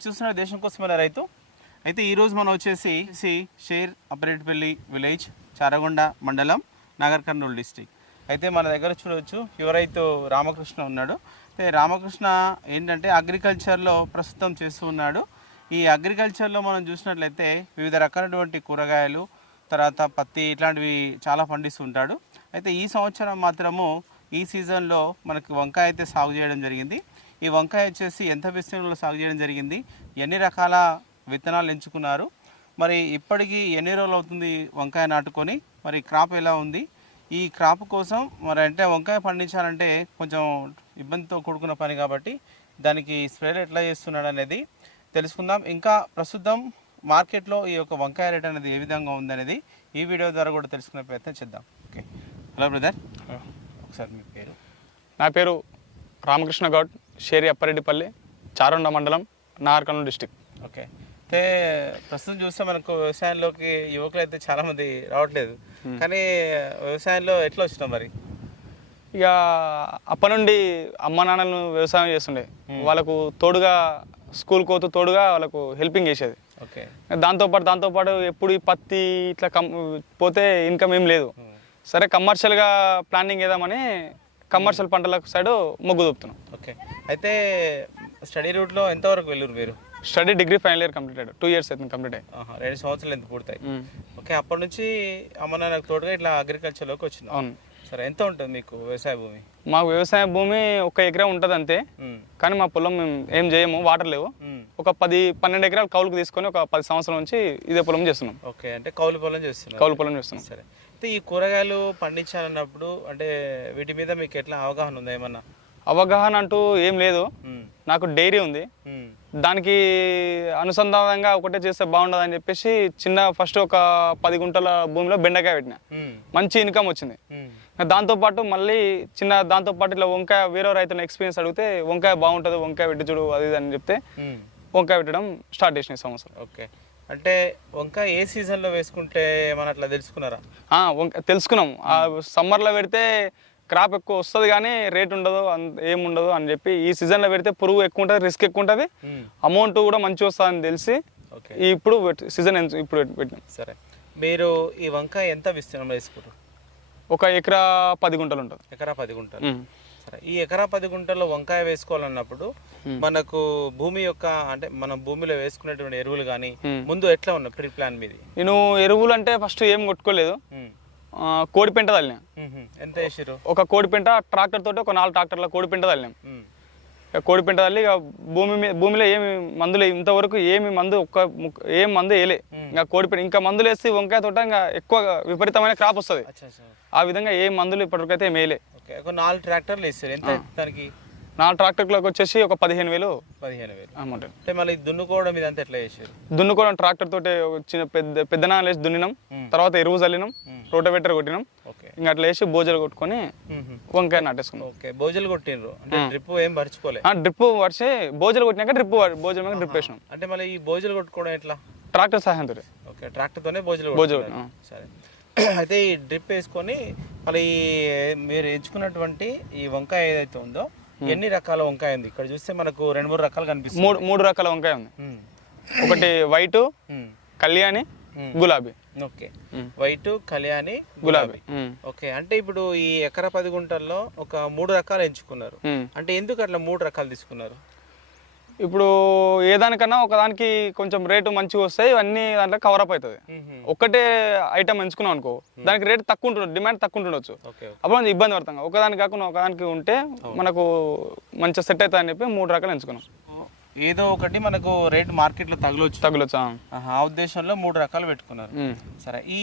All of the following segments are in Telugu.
మీరు చూస్తున్న దేశం కోసమైన రైతు. అయితే ఈరోజు మనం వచ్చేసి సి షేర్ అపరేట్పల్లి విలేజ్ చారగొండ మండలం నాగర్ కర్నూలు డిస్టిక్ అయితే మన దగ్గర చూడవచ్చు యువ రైతు రామకృష్ణ ఉన్నాడు. అయితే రామకృష్ణ ఏంటంటే అగ్రికల్చర్లో ప్రస్తుతం చేస్తూ ఉన్నాడు. ఈ అగ్రికల్చర్లో మనం చూసినట్లయితే వివిధ రకాలైనటువంటి కూరగాయలు తర్వాత పత్తి ఇట్లాంటివి చాలా పండిస్తూ ఉంటాడు. అయితే ఈ సంవత్సరం మాత్రము ఈ సీజన్లో మనకి వంకాయ అయితే సాగు చేయడం జరిగింది. ఈ వంకాయ వచ్చేసి ఎంత విస్తీర్ణంలో సాగు చేయడం జరిగింది? ఎన్ని రకాల విత్తనాలు ఎంచుకున్నారు? మరి ఇప్పటికి ఎన్ని రోజులు అవుతుంది వంకాయ నాటుకొని? మరి క్రాప్ ఎలా ఉంది? ఈ క్రాప్ కోసం మరి అంటే వంకాయ పండించాలంటే కొంచెం ఇబ్బందితో కూడుకున్న పని కాబట్టి దానికి స్ప్రేలు ఎట్లా చేస్తున్నాడు అనేది తెలుసుకుందాం. ఇంకా ప్రస్తుతం మార్కెట్లో ఈ యొక్క వంకాయ రేట్ అనేది ఏ విధంగా ఉందనేది ఈ వీడియో ద్వారా కూడా తెలుసుకునే ప్రయత్నం చేద్దాం. ఓకే. Hello brother. ఒకసారి మీ పేరు. నా పేరు రామకృష్ణ గౌడ్ షేరి అప్పారెడ్డిపల్లి చారొండ మండలం నాగర్కర్నూలు డిస్టిక్. ఓకే. అయితే ప్రస్తుతం చూస్తే మనకు వ్యవసాయంలోకి యువకులు అయితే చాలా మంది రావట్లేదు కానీ వ్యవసాయంలో ఎట్లా వచ్చినాం మరి? ఇక అప్పటి నుండి అమ్మ నాన్నలను వ్యవసాయం చేస్తుండే. వాళ్ళకు తోడుగా స్కూల్ కోతు తోడుగా వాళ్ళకు హెల్పింగ్ చేసేది. ఓకే. దాంతోపాటు దాంతోపాటు ఎప్పుడు ఈ పత్తి ఇట్లా కమ్ పోతే ఇన్కమ్ ఏం లేదు. సరే కమర్షియల్గా ప్లానింగ్ వేద్దామని కమర్షియల్ పంటలకు సైడ్ మొగ్గు చూపుతున్నాం. ఓకే. అయితే స్టడీ రూట్లో ఎంతవరకు వెళ్ళారు మీరు? Study degree final year completed two years అవుతుంది కంప్లీట్ అయ్యి. రెండు సంవత్సరాలు ఎంత పూర్తాయి ఓకే అప్పటి నుంచి అమ్మ నాన్నకు తోడుగా ఇట్లా అగ్రికల్చర్లోకి వచ్చింది. అవును. సరే ఎంత ఉంటుంది మీకు వ్యవసాయ భూమి? మాకు వ్యవసాయ భూమి ఒక ఎకరా ఉంటుంది అంతే. కానీ మా పొలం మేము ఏం చేయము వాటర్ లేవు. ఒక పది పన్నెండు ఎకరాలు కౌలుకు తీసుకొని ఒక పది సంవత్సరాల నుంచి ఇదే పొలం చేస్తున్నాం. ఓకే అంటే కౌలు పొలం చేస్తున్నారు. కౌలు పొలం చేస్తున్నాం. సరే. అయితే ఈ కూరగాయలు పండించాలన్నప్పుడు అంటే వీటి మీద మీకు ఎట్లా అవగాహన ఉందా ఏమన్నా? అవగాహన అంటూ ఏం లేదు. నాకు డైరీ ఉంది. దానికి అనుసంధానంగా ఒకటే చేస్తే బాగుండదు అని చెప్పేసి చిన్న ఫస్ట్ ఒక పది గుంటల భూమిలో బెండకాయ పెట్టిన. మంచి ఇన్కమ్ వచ్చింది. దాంతోపాటు మళ్ళీ చిన్న దాంతోపాటు ఇట్లా వంకాయ వేరే రైతుల ఎక్స్పీరియన్స్ అడిగితే వంకాయ బాగుంటుంది వంకాయ పెట్టి చూడు అది ఇది అని చెప్తే వంకాయ పెట్టడం స్టార్ట్ చేసిన సంవత్సరం. ఓకే. అంటే వంకాయ ఏ సీజన్లో వేసుకుంటే ఏమన్నా అట్లా తెలుసుకున్నారా? వంక తెలుసుకున్నాం. ఆ సమ్మర్లో పెడితే క్రాప్ ఎక్కువ వస్తుంది కానీ రేట్ ఉండదు అంత ఏం ఉండదు అని చెప్పి ఈ సీజన్లో పెడితే పురుగు ఎక్కువ ఉంటుంది రిస్క్ ఎక్కువ ఉంటుంది. అమౌంట్ కూడా మంచిగా వస్తుందని తెలిసి ఇప్పుడు సీజన్ ఇప్పుడు పెట్టినాం. సరే. మీరు ఈ వంకాయ ఎంత విస్తీర్ణంలో వేసుకుంటారు? ఒక ఎకరా పది గుంటలు ఉంటుంది. ఎకరా పది గుంటలు. ఈ ఎకరా పది గుంటల్లో వంకాయ వేసుకోవాలన్నప్పుడు మనకు భూమి యొక్క అంటే మన భూమిలో వేసుకునేటువంటి ఎరువులు కానీ Hmm. ముందు ఎట్లా ఉన్నాయి ప్రీ ప్లాన్ మీది? నేను ఎరువులు అంటే ఫస్ట్ ఏం కొట్టుకోలేదు. Hmm. కోడి పెంట తల్లినా. ఎంత వేసిరు ఒక కోడి పెంట ట్రాక్టర్ తోటి ఒక నాలుగు ట్రాక్టర్ల కోడి పెంట తల్లినాం. Hmm. కోడి పెంట తల్లి ఇక భూమి మీద భూమిలో ఏమి మందులు ఇంతవరకు ఏమి మందు ఒక్క ఏం మందు వేయలే. ఇంకా కోడి పెంట ఇంకా మందులు వేసి వంకాయ తోట ఇంకా ఎక్కువ విపరీతమైన క్రాప్ వస్తుంది. ఆ విధంగా ఏ మందులు ఇప్పటివరకు అయితే ఏం వేయలే. ఓకే. ఒక నాలుగు ట్రాక్టర్లు వేస్తారు. ఎంత దానికి? నాలుగు ట్రాక్టర్లకు వచ్చేసి ఒక పదిహేను వేలు. పదిహేను వేలు. అమౌంట్. అంటే మళ్ళీ దున్నుకోవడం ఇదంతా ఎట్లా చేసారు దున్నుకోవడం ట్రాక్టర్ తోటి చిన్న పెద్ద పెద్దనాలు వేసి దున్నినాం. తర్వాత ఎరువు చల్లినాం రోటోవేటర్ కొట్టినాం. ఓకే. ఇంకా అట్లా వేసి బోజలు కొట్టుకొని. వంకాయ నాటేసుకున్నాం. ఓకే. భోజలు కొట్టిండ్రు అంటే డ్రిప్ ఏం పరుచుకోలే ఆ డ్రిప్ వర్షి బోజలు కొట్టినాక డ్రిప్ బోజల మీద డ్రిప్ వేసినాం. అంటే మళ్ళీ ఈ భోజలు కొట్టుకోవడం ఎట్లా? ట్రాక్టర్ సహాయంతో ఓకే. ట్రాక్టర్తోనే భోజలు భోజలు కొట్టుకున్నారు. సరే. అయితే ఈ డ్రిప్ వేసుకొని మళ్ళీ మీరు ఎంచుకున్నటువంటి ఈ వంకాయ ఏదైతే ఉందో ఎన్ని రకాల వంకాయ ఉంది? ఇక్కడ చూస్తే మనకు రెండు మూడు రకాలు కనిపిస్తుంది మూడు మూడు రకాల వంకాయ ఉంది. ఒకటి వైట్ కళ్యాణి. గులాబీ. ఓకే. వైట్ కళ్యాణి గులాబీ. ఓకే. అంటే ఇప్పుడు ఈ ఎకరా పది గుంటల్లో ఒక మూడు రకాలు ఎంచుకున్నారు. అంటే ఎందుకు అట్లా మూడు రకాలు తీసుకున్నారు? ఇప్పుడు ఏ దానికన్నా ఒక దానికి కొంచెం రేటు మంచిగా వస్తాయి ఇవన్నీ దాంట్లో కవర్ అప్ అవుతుంది మ్మ్. ఒక్కటే ఐటమ్ ఎంచుకున్నాం అనుకో దానికి రేట్ తక్కువ ఉంటుంది డిమాండ్ తక్కువ ఉంటుండొచ్చు ఓకే అప్పుడు కొంచెం ఇబ్బంది పడతాం కదా. ఒకదానికి కాకుండా ఒకదానికి ఉంటే మనకు మంచిగా సెట్ అవుతుంది అని చెప్పి మూడు రకాలు ఎంచుకున్నాం ఏదో ఒకటి మనకు రేట్ మార్కెట్లో తగలొచ్చు తగులొచ్చు ఆ. ఉద్దేశంలో మూడు రకాలు పెట్టుకున్నారు. సరే ఈ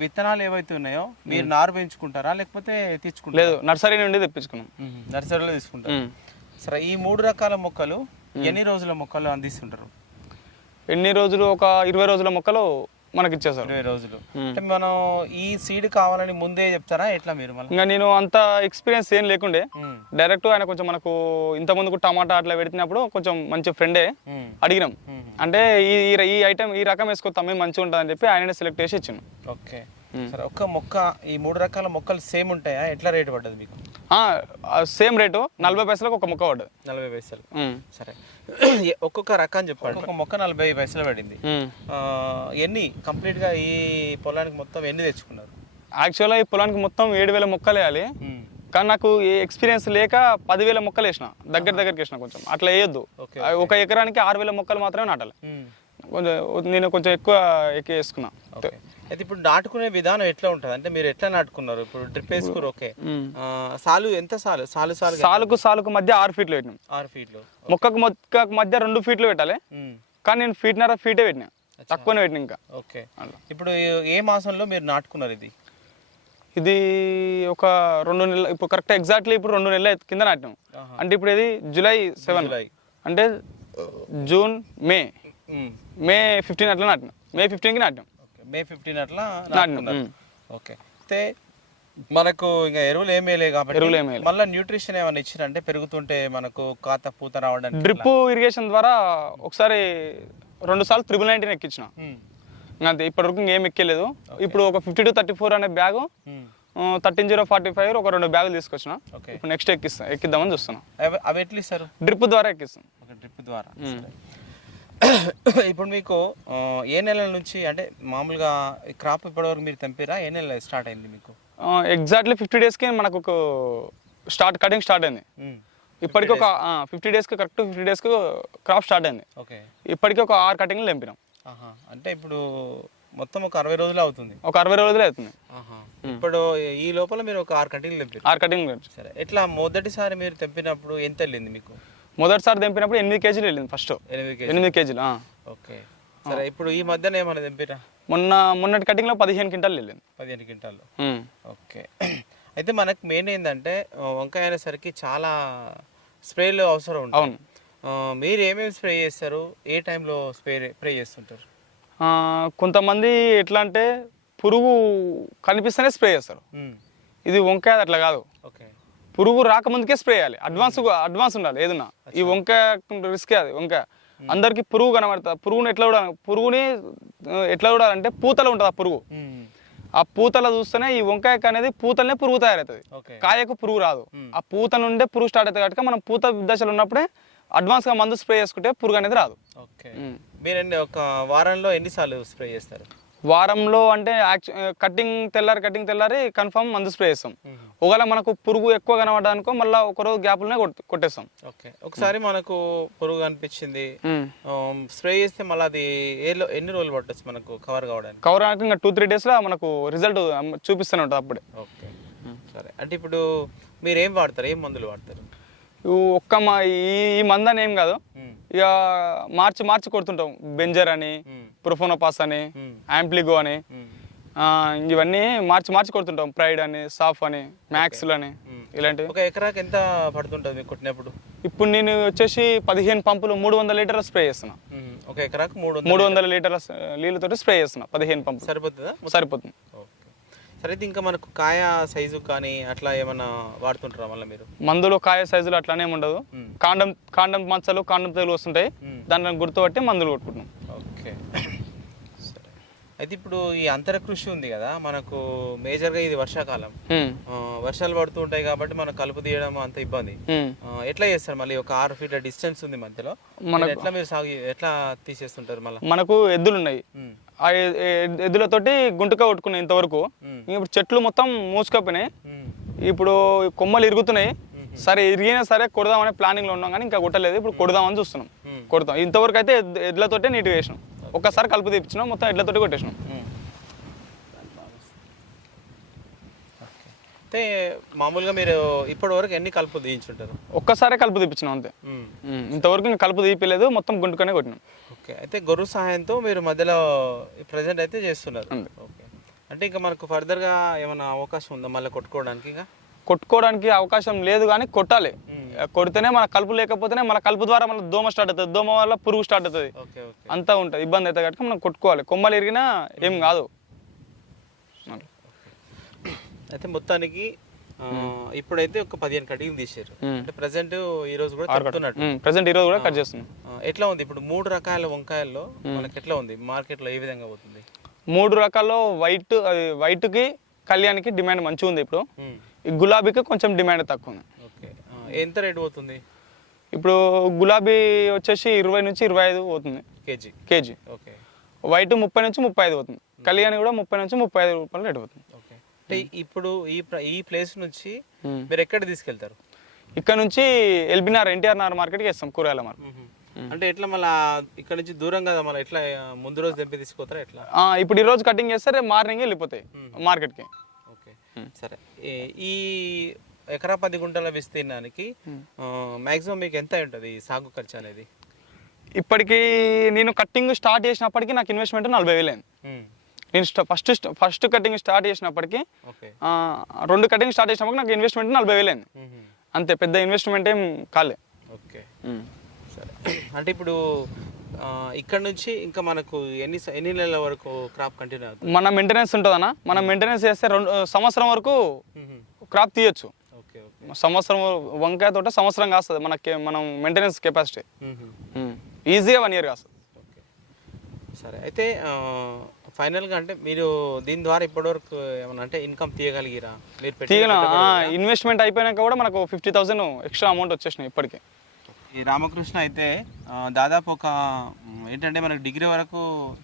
విత్తనాలు ఏవైతే ఉన్నాయో మీరు నారు పెంచుకుంటారా లేకపోతే తెచ్చుకుంటారా లేదు నర్సరీ నుండి తెప్పించుకున్నాం. నర్సరీలో తీసుకుంటారు. సరే ఈ మూడు రకాల మొక్కలు ఎన్ని రోజుల మొక్కలు అందిస్తుంటారు? ఎన్ని రోజులు? ఒక ఇరవై రోజుల మొక్కలు మనకి ఇచ్చేస్తారు ఇరవై రోజులు. అంటే మనం ఈ సీడ్ కావాలని ముందే చెప్తారా? ఎట్లా మీరు ఇంకా నేను అంత ఎక్స్పీరియన్స్ ఏం లేకుండే. డైరెక్ట్ ఆయన కొంచెం మనకు ఇంత ముందుకు టమాటా అట్లా పెడుతున్నప్పుడు కొంచెం మంచి ఫ్రెండే అడిగినాం. అంటే ఈ ఈ- ఐటమ్ ఈ రకం వేసుకో మేము మంచిగా ఉంటుంది అని చెప్పి ఆయననే సెలెక్ట్ చేసి ఇచ్చాను ఓకే సరే ఒక్క మొక్క ఈ మూడు రకాల మొక్కలు సేమ్ ఉంటాయా? ఎట్లా రేటు పడ్డది మీకు? సేమ్ రేటు నలభై పైసలకు ఒక ముక్క పడ్డది. నలభై పైసలు. సరే. ఒక్కొక్క రకం చెప్పండి ఒక మొక్క నలభై పైసలు పడింది. ఎన్ని? కంప్లీట్గా ఈ పొలానికి మొత్తం ఎన్ని తెచ్చుకున్నారు? యాక్చువల్గా ఈ పొలానికి మొత్తం ఏడు వేల మొక్కలు వేయాలి. కానీ నాకు ఎక్స్పీరియన్స్ లేక పదివేల మొక్కలు వేసిన. దగ్గర దగ్గరికి వేసిన కొంచెం. అట్లా వేయొద్దు. ఒక ఎకరానికి ఆరు వేల మొక్కలు మాత్రమే నాటాలి. కొంచెం నేను కొంచెం ఎక్కువ ఎక్కి వేసుకున్నా. ఓకే. అయితే ఇప్పుడు నాటుకునే విధానం ఎట్లా ఉంటుంది? అంటే మీరు ఎట్లా నాటుకున్నారు? ఇప్పుడు డ్రిప్ వేసుకురు ఓకే. సాలు ఎంత సాలు? సాలు సాలు సాలుకు సాలుకు మధ్య ఆరు ఫీట్లు పెట్టినాం. ఆరు ఫీట్లు మొక్కకు మొక్కకు మధ్య రెండు ఫీట్లు పెట్టాలి. కానీ నేను ఫీట్నర ఫీటే పెట్టినా. తక్కువనే పెట్టిన ఇంకా. ఓకే. ఇప్పుడు ఏ- మాసంలో మీరు నాటుకున్నారు ఇది? ఇది ఒక రెండు నెలలు ఇప్పుడు కరెక్ట్ ఎగ్జాక్ట్లీ ఇప్పుడు రెండు నెలలు కింద నాటినాం. అంటే ఇప్పుడు ఇది జూలై సెవెన్. అంటే జూన్ మే. మే ఫిఫ్టీన్ అట్లా నాటినాం. మే ఫిఫ్టీన్కి నాటినాం. మే ఫిఫ్టీన్ అట్లా నాటుకున్నారు. ఓకే. అయితే మనకు ఇంకా ఎరువులు ఏమీ లేవు కాబట్టి. మళ్ళీ న్యూట్రిషన్ ఏమైనా ఇచ్చిరంటే పెరుగుతుంటే మనకు కాత పూత రావడానికి డ్రిప్ ఇరిగేషన్ ద్వారా ఒకసారి రెండు సార్లు త్రిబుల్ నైన్టీన్ ఎక్కించిన. అంతే ఇప్పటివరకు ఇంకేం ఎక్కేలేదు. ఇప్పుడు ఒక ఫిఫ్టీ టు థర్టీ ఫోర్ అనే bag. Thirteen zero forty five ఒక రెండు బ్యాగులు తీసుకొచ్చిన. ఇప్పుడు నెక్స్ట్ ఎక్కిస్తా ఎక్కిద్దామని చూస్తున్నా. అవి ఎట్లా ఇస్తారు? డ్రిప్ ద్వారా ఎక్కిస్తాం. డ్రిప్ ద్వారా. ఇప్పుడు మీకు ఏ నెలల నుంచి అంటే మామూలుగా క్రాప్ ఇప్పటివరకు మీరు తెంపిరా? ఏ నెల స్టార్ట్ అయింది మీకు? ఎగ్జాక్ట్లీ ఫిఫ్టీ డేస్కి మనకు ఒక స్టార్ట్ కటింగ్ స్టార్ట్ అయింది. మ్మ్. ఇప్పటికి ఒక ఫిఫ్టీ డేస్కి కరెక్ట్ ఫిఫ్టీ డేస్కి క్రాప్ స్టార్ట్ అయింది. ఓకే ఇప్పటికి ఒక ఆరు కటింగ్లు తెంపినాం. అంటే ఇప్పుడు మొత్తం ఒక అరవై రోజులు అవుతుంది. ఒక అరవై రోజులే అవుతుంది. ఆహా. ఇప్పుడు ఈ లోపల మీరు ఒక ఆరు తెంపారు ఆరు కటింగ్ సరే. ఎట్లా మొదటిసారి మీరు తెంపినప్పుడు ఎంత వెళ్ళింది మీకు? మొదటిసారి తెంపినప్పుడు ఎనిమిది కేజీలు వెళ్ళింది ఫస్ట్ ఎనిమిది కేజీ ఎనిమిది కేజీలు. ఓకే. సరే ఇప్పుడు ఈ మధ్యన ఏమైనా తెంపిరా? మొన్న మొన్నటి కటింగ్లో పదిహేను క్వింటాలు వెళ్ళింది. పదిహేను క్వింటాలు. ఓకే. అయితే మనకు మెయిన్ ఏంటంటే వంకాయ అనేసరికి చాలా స్ప్రేలు అవసరం ఉంటుంది అవును. మీరు ఏమేమి స్ప్రే చేస్తారు? ఏ టైంలో స్ప్రే స్ప్రే చేస్తుంటారు? కొంతమంది ఎట్లా అంటే పురుగు కనిపిస్తేనే స్ప్రే చేస్తారు. ఇది వంకాయ అట్లా కాదు. పురుగు రాకముందుకే స్ప్రే చేయాలి. అడ్వాన్స్ అడ్వాన్స్ ఉండాలి ఏదన్నా. ఈ వంకాయ రిస్క్ అది వంకాయ అందరికి పురుగు కనబడతా. పురుగుని ఎట్లా చూడాలి? పురుగుని ఎట్లా చూడాలంటే పూతలు ఉంటుంది ఆ పురుగు. ఆ పూతల చూస్తేనే ఈ వంకాయకు అనేది పూతలనే పురుగు తయారవుతుంది. కాయకు పురుగు రాదు. ఆ పూత నుండే పురుగు స్టార్ట్ అవుతుంది కాబట్టి మనం పూత దశలో ఉన్నప్పుడే అడ్వాన్స్గా మందు స్ప్రే చేసుకుంటే పురుగు అనేది రాదు. మీరు ఒక వారంలో ఎన్నిసార్లు స్ప్రే చేస్తారు? వారంలో అంటే కటింగ్ తెల్లారి కటింగ్ తెల్లారి కన్ఫర్మ్ మందు స్ప్రే చేస్తాం. ఒకవేళ మనకు పురుగు ఎక్కువ కనబడడానికో మళ్ళీ ఒక రోజు గ్యాప్లోనే కొట్- కొట్టేస్తాం. ఓకే. ఒకసారి మనకు పురుగు అనిపించింది. స్ప్రే చేస్తే మళ్ళీ అది ఏ లో- ఎన్ని రోజులు పట్టచ్చు మనకు కవర్ కావడానికి? కవర్ అయ్యాక ఇంకా టూ త్రీ డేస్లో మనకు రిజల్ట్ చూపిస్తూనే ఉంటుంది అప్పుడే. ఓకే. సరే. అంటే ఇప్పుడు మీరు ఏం వాడతారు? ఏం మందులు వాడతారు? ఒక్క మా ఈ ఈ మందని ఏం కాదు. ఇక మార్చి మార్చి కొడుతుంటాం. బెంజర్ అని. ప్రొఫోనోపాస్ అని. యాంప్లిగో అని. ఇవన్నీ మార్చి మార్చి కొడుతుంటాం. ప్రైడ్ అని సాఫ్ అని మ్యాక్స్లు అని. ఇలాంటివి. ఒక ఎకరాకి ఎంత పడుతుంటుంది కొట్టినప్పుడు? ఇప్పుడు నేను వచ్చేసి పదిహేను పంపులు మూడు వందల లీటర్ల స్ప్రే చేస్తున్నా. ఒక ఎకరాకు మూడు వందలు మూడు వందల లీటర్ల నీళ్ళతోటి స్ప్రే చేస్తున్నా పదిహేను పంపులు. సరిపోతుందా? సరిపోతుంది. సరే అయితే ఇంకా మనకు కాయ సైజు కానీ అట్లా ఏమన్నా వాడుతుంటారా మళ్ళీ మీరు? మందులు కాయ సైజులు అట్లానే ఉండదు. కాండం కాండం మచ్చలు కాండం తెగులు వస్తుంటాయి. దాన్ని గుర్తుపట్టి మందులు కొట్టుకుంటున్నాం ఓకే. సరే. అయితే ఇప్పుడు ఈ అంతర కృషి ఉంది కదా మనకు మేజర్గా ఇది వర్షాకాలం. వర్షాలు పడుతూ ఉంటాయి కాబట్టి మనం కలుపు తీయడం అంత ఇబ్బంది. ఎట్లా చేస్తారు మళ్ళీ ఒక ఆరు ఫీట్ల డిస్టెన్స్ ఉంది మధ్యలో? మీరు ఎట్లా మీరు సాగు ఎట్లా తీసేస్తుంటారు మళ్ళీ? మనకు ఎద్దులు ఉన్నాయి. ఆ ఎద్దులతోటి గుంటుక కొట్టుకున్నాయి ఇంతవరకు. ఇప్పుడు చెట్లు మొత్తం మూసుకపోయినాయి. ఇప్పుడు కొమ్మలు ఇరుగుతున్నాయి. సరే ఇరిగినా సరే కొడదామనే ప్లానింగ్లో ఉన్నాం కానీ ఇంకా కొట్టలేదు. ఇప్పుడు కొడదామని చూస్తున్నాం. కొడతాం. ఇంతవరకు అయితే ఎడ్లతోటే నీట్గా వేసినాం ఒక్కసారి కలుపు తీపించినాం మొత్తం ఎడ్లతోటి కొట్టేసినాం. అయితే మామూలుగా మీరు ఇప్పటి వరకు ఎన్ని కలుపు తీయించుంటారు? ఒక్కసారే కలుపు తీపించినాం అంతే. ఇంతవరకు కలుపు తీపిలేదు మొత్తం గుంటుకనే కొట్టినాం. ఓకే. అయితే గొర్రు సహాయంతో మీరు మధ్యలో ప్రజెంట్ అయితే చేస్తున్నారు. ఓకే. అంటే ఇంకా మనకు ఫర్దర్గా ఏమైనా అవకాశం ఉందా మళ్ళీ కొట్టుకోవడానికి ఇంకా? కొట్టుకోవడానికి అవకాశం లేదు కానీ కొట్టాలి. కొడితేనే మన కలుపు లేకపోతేనే మన కలుపు ద్వారా మన దోమ స్టార్ట్ అవుతుంది. దోమ వల్ల పురుగు స్టార్ట్ అవుతుంది. అంతా ఉంటుంది. ఇబ్బంది అవుతుంది కాబట్టి మనం కొట్టుకోవాలి. కొమ్మలు ఇరిగినా ఏం కాదు. అయితే మొత్తానికి ఇప్పుడైతే ఒక పదిహేను కటింగ్ తీసారు. అంటే ప్రజెంట్ ఈ రోజు కూడా చెప్తున్నట్టు. ప్రజెంట్ ఈరోజు కూడా కట్ చేస్తున్నాం. ఎట్లా ఉంది? ఇప్పుడు మూడు రకాల వంకాయల్లో మనకి ఎట్లా ఉంది? మార్కెట్లో ఏ విధంగా పోతుంది? మూడు రకాల్లో వైట్ అది వైట్కి కళ్యాణ్కి డిమాండ్ మంచిగా ఉంది ఇప్పుడు. ఈ గులాబీకి కొంచెం డిమాండ్ తక్కువ ఉంది. ఓకే. ఎంత రేట్ పోతుంది? ఇప్పుడు గులాబీ వచ్చేసి ఇరవై నుంచి ఇరవై ఐదు పోతుంది. కేజీ. కేజీ. ఓకే. వైట్ ముప్పై నుంచి ముప్పై ఐదు పోతుంది. కళ్యాణి కూడా ముప్పై నుంచి ముప్పై ఐదు రూపాయలు రేట్ పోతుంది. అంటే ఇప్పుడు ఈ ఈ ప్లేస్ నుంచి మ్మ్. మీరు ఎక్కడ తీసుకెళ్తారు? ఇక్కడ నుంచి ఎల్బీనార్ ఎన్టీఆర్ నార్ మార్కెట్కి వేస్తాం కూరగాయల మార్కెట్. అంటే ఎట్లా మళ్ళా ఇక్కడ నుంచి దూరం కదా మళ్ళీ ఎట్లా ముందు రోజు తెంపి తీసుకుపోతారా ఎట్లా? ఇప్పుడు ఈ రోజు కటింగ్ చేస్తే రేపు మార్నింగ్ వెళ్ళిపోతాయి మార్కెట్కి. ఓకే. సరే. ఈ ఎకరా పది గుంటల విస్తీర్ణానికి మాక్సిమం మీకు ఎంత ఉంటుంది సాగు ఖర్చు అనేది? ఇప్పటికి నేను కట్టింగ్ స్టార్ట్ చేసినప్పటికీ నాకు ఇన్వెస్ట్మెంట్ నలభై వేలు అయింది. నేను ఫస్ట్ ఫస్ట్ కటింగ్ స్టార్ట్ చేసినప్పటికీ రెండు కటింగ్ స్టార్ట్ చేసినప్పటికి నాకు ఇన్వెస్ట్మెంట్ నలభై వేలు అయింది. అంతే పెద్ద ఇన్వెస్ట్మెంట్ ఏం కాలే. ఓకే. సరే. అంటే ఇప్పుడు ఇక్కడ నుంచి ఇంకా మనకు ఎన్ని ఎన్ని నెలల వరకు క్రాప్ కంటిన్యూ అవుతుంది? మన మెయింటెనెన్స్ ఉంటుందన్న. మనం మెయింటెనెన్స్ చేస్తే రెండు సంవత్సరం వరకు. క్రాప్ తీయొచ్చు. సంవత్సరం వంకాయ తోట సంవత్సరం కాస్తుంది. మనకి మనం మెయింటెనెన్స్ కెపాసిటీ. ఈజీగా వన్ ఇయర్ కాస్తుంది. సరే అయితే ఫైనల్గా అంటే మీరు దీని ద్వారా ఇప్పటివరకు ఏమన్నా అంటే ఇన్కమ్ తీయగలిగిరా? మీరు పెట్టుబడి ఇన్వెస్ట్మెంట్ అయిపోయాక కూడా మనకు ఫిఫ్టీ థౌసండ్ ఎక్స్ట్రా అమౌంట్ వచ్చేసినాయి ఇప్పటికి. ఈ రామకృష్ణ అయితే దాదాపు ఒక ఏంటంటే మనకు డిగ్రీ వరకు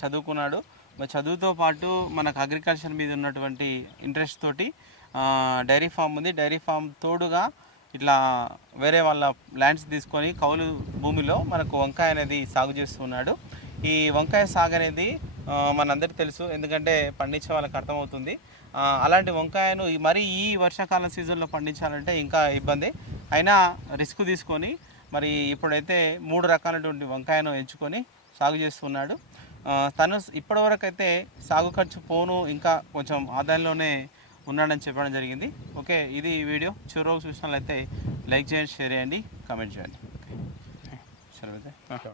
చదువుకున్నాడు. మరి చదువుతో పాటు మనకు అగ్రికల్చర్ మీద ఉన్నటువంటి ఇంట్రెస్ట్ తోటి డైరీ ఫామ్ ఉంది. డైరీ ఫామ్ తోడుగా ఇట్లా వేరే వాళ్ళ ల్యాండ్స్ తీసుకొని కౌలు భూమిలో మనకు వంకాయ అనేది సాగు చేస్తున్నాడు. ఈ వంకాయ సాగు అనేది మనందరికీ తెలుసు. ఎందుకంటే పండించే వాళ్ళకి అర్థమవుతుంది. అలాంటి వంకాయను మరి ఈ వర్షాకాలం సీజన్లో పండించాలంటే ఇంకా ఇబ్బంది. అయినా రిస్క్ తీసుకొని మరి ఇప్పుడైతే మూడు రకాలైనటువంటి వంకాయను ఎంచుకొని సాగు చేస్తున్నాడు. తను ఇప్పటివరకు అయితే సాగు ఖర్చు పోను ఇంకా కొంచెం ఆదాయంలోనే ఉన్నాడని చెప్పడం జరిగింది. ఓకే ఇది వీడియో. చివరి చూసినట్లయితే లైక్ చేయండి షేర్ చేయండి కామెంట్ చేయండి. ఓకే. సరే